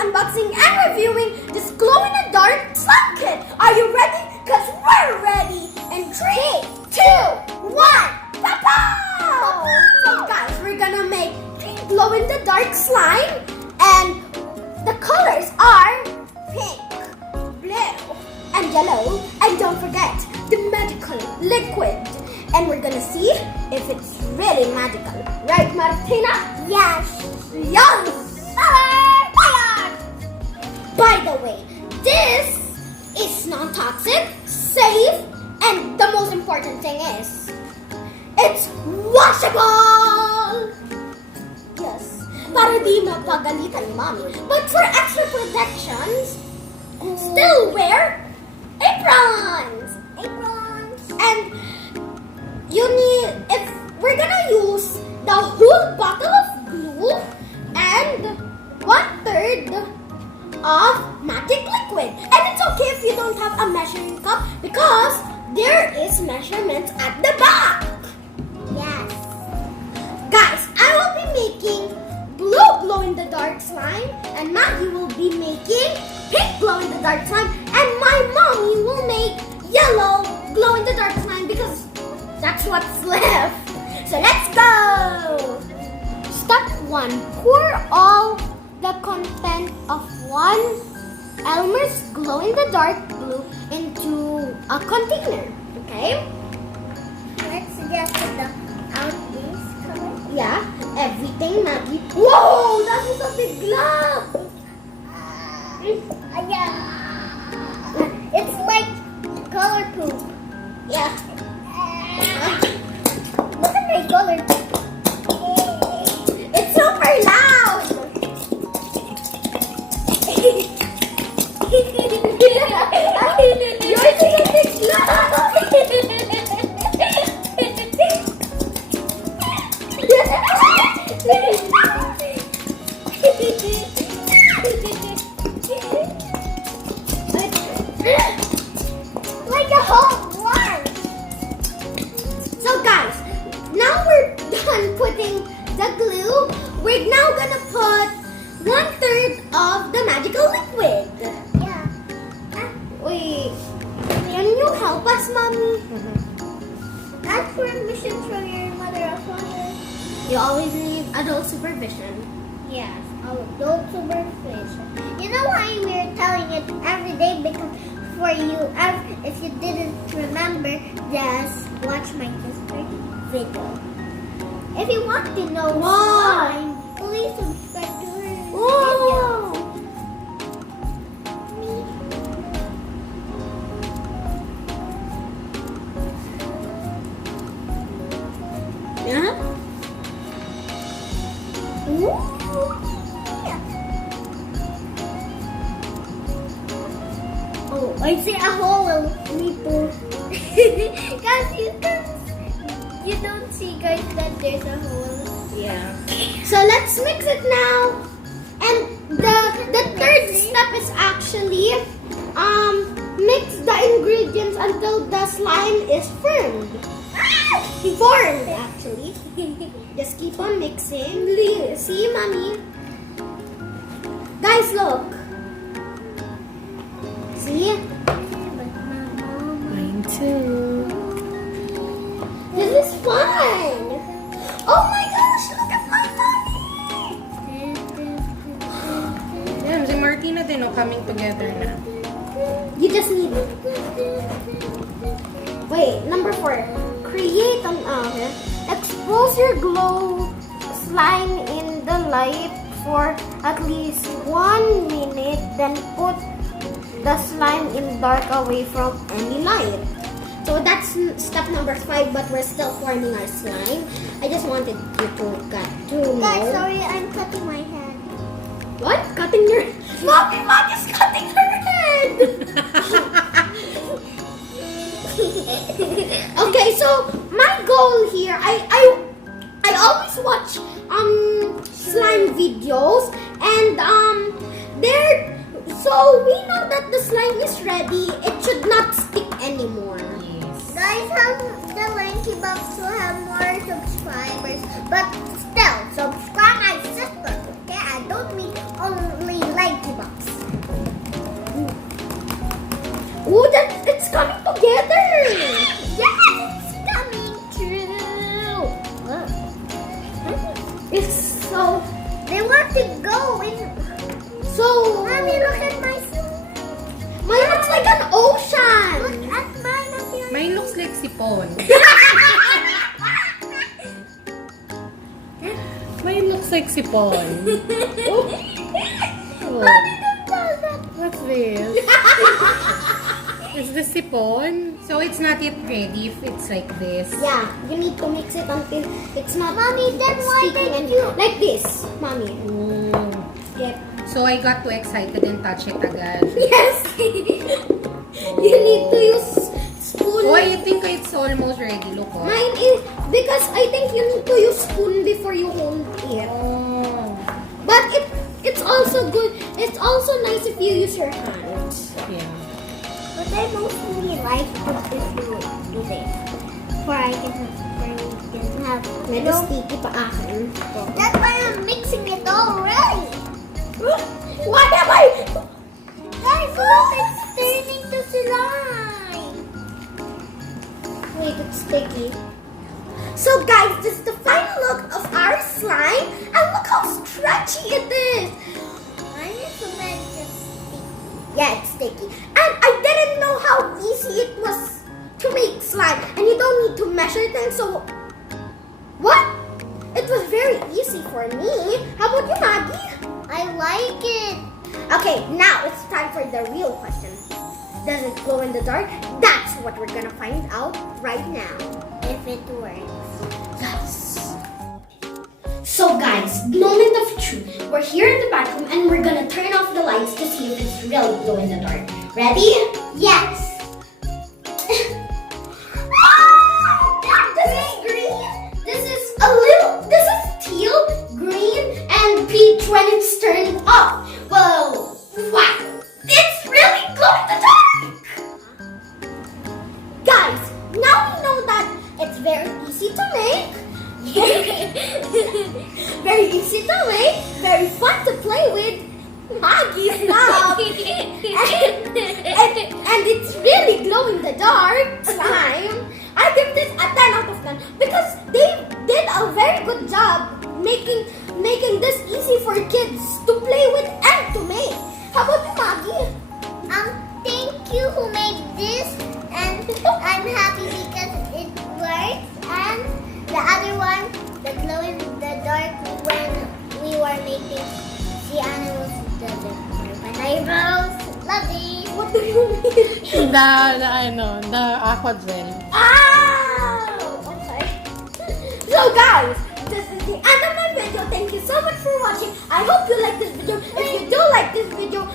unboxing and reviewing this glow-in-the-dark slime kit. Are you ready? Because we're ready. In 3, 2, 1, pow! So guys, we're gonna make glow-in-the-dark slime, and the colors are pink, blue, and yellow. And don't forget the magical liquid. And we're gonna see if it's really magical. Right, Martina? Yes. Yes! Fire! By the way, this is non-toxic, safe, and the most important thing is, it's washable! Yes, para di mapagalitan ni Mommy. But for extra protections, still wear aprons! And you need, if we're gonna use the whole bottle of glue and 1/3 of magic liquid. And it's okay if you don't have a measuring cup because there is measurements at the back. Yes. Guys, I will be making blue glow-in-the-dark slime, and Maggie will be making pink glow-in-the-dark slime, and my mommy will make yellow glow-in-the-dark slime because that's what's left. So let's go! Step 1. Pour all the content of 1 Elmer's glow-in-the-dark glue into a container. Okay? Let's just put the out this color. Yeah, everything, Maggie. Whoa, that is a big glove! Yeah. It's like color poop. Yeah. Look at my color. It's super loud! Yours is a big Like a whole one. So guys, now we're done putting the glue. We're now gonna put 1/3 of the magical liquid. Yeah. Wait, can you help us, Mommy? Ask permission from your mother or father. You always need adult supervision. Yes, adult supervision. You know why we're telling it every day? Because for you, if you didn't remember, just watch my history video. If you want to know why, please subscribe to her video. Yeah? Oh, I see a hole. Me too. Guys, you don't see, guys, that there's a hole. Yeah. So let's mix it now. And the third step is actually mix the ingredients until the slime is formed. Formed actually. Just keep on mixing. See, Mommy? Guys, look. See? Mine too. This is fun. Oh my gosh, look at my mommy. Yan, si Martina din, oh, coming together na. You just need... Wait, number 4. Create an... okay. Expose your glow slime in the light for at least 1 minute. Then put the slime in dark away from any light. So that's step number 5, but we're still forming our slime. I just wanted you to know. Guys, sorry, I'm cutting my hand. What? Cutting your... Mom is cutting her head! Okay, so my goal here, I always watch slime videos, and they're so we know that the slime is ready. It should not stick anymore. Guys, the Lanky Box will have more subscribers, but still subscribe my sister. Okay, I don't mean only like blankie box. Ooh, it's coming together. Yes, it's coming true. It's so They want to go in. so. Mommy, look at my. Mine looks like an ocean. Look at mine. Mine looks like sipon. Mine looks like sipon. Oh, Mommy, don't tell them. what's this? Is this sipon? So it's not yet ready if it's like this. Yeah, you need to mix it until it's not. Mommy, then why sticking did and- you? like this, mommy? Oh. Yep. So I got too excited and touch it agad. Yes. You need to use spoon. Oh, I think it's almost ready. Look, oh. Mine is because I think you need to use spoon before you hold it. Oh. But it's also good. It's also nice if you use your hands. Yeah. But I mostly like to if you do this. For I can have. Medyo sticky pa akin. That's why I'm mixing it already. Why am I? Guys, look, it's turning to slime. Wait, it's sticky. So guys, this is the final look of our slime, and look how stretchy it is. Mine is already just sticky. Yeah, it's sticky. And I didn't know how easy it was to make slime, and you don't need to measure things. So, what? It was very easy for me. How about you, Maggie? I like it. Okay, now it's time for the real question. Does it glow in the dark? That's what we're gonna find out right now. If it works. Yes. So guys, moment of truth. We're here in the bathroom and we're gonna turn off the lights to see if it's really glow in the dark. Ready? Yes. This is green. This is teal, green, and peach when it's turned off. Well, wow. It's really glow in the dark. Guys, now we know that it's very easy to make. Very easy to make, very fun to play with. Maggie's love. and it's really glow in the dark slime. I give this a 10 out of 10 because they did a very good job making this easy for kids to play with and to make. How about you, Maggie? Thank you who made this, and I'm happy because it works. And the other one, the glow in the dark, when we were making the animals, my eyebrows, love these. What do you mean? The aqua gel. Oh, okay. So guys, this is the end of my video. Thank you so much for watching. I hope you like this video. If you do like this video,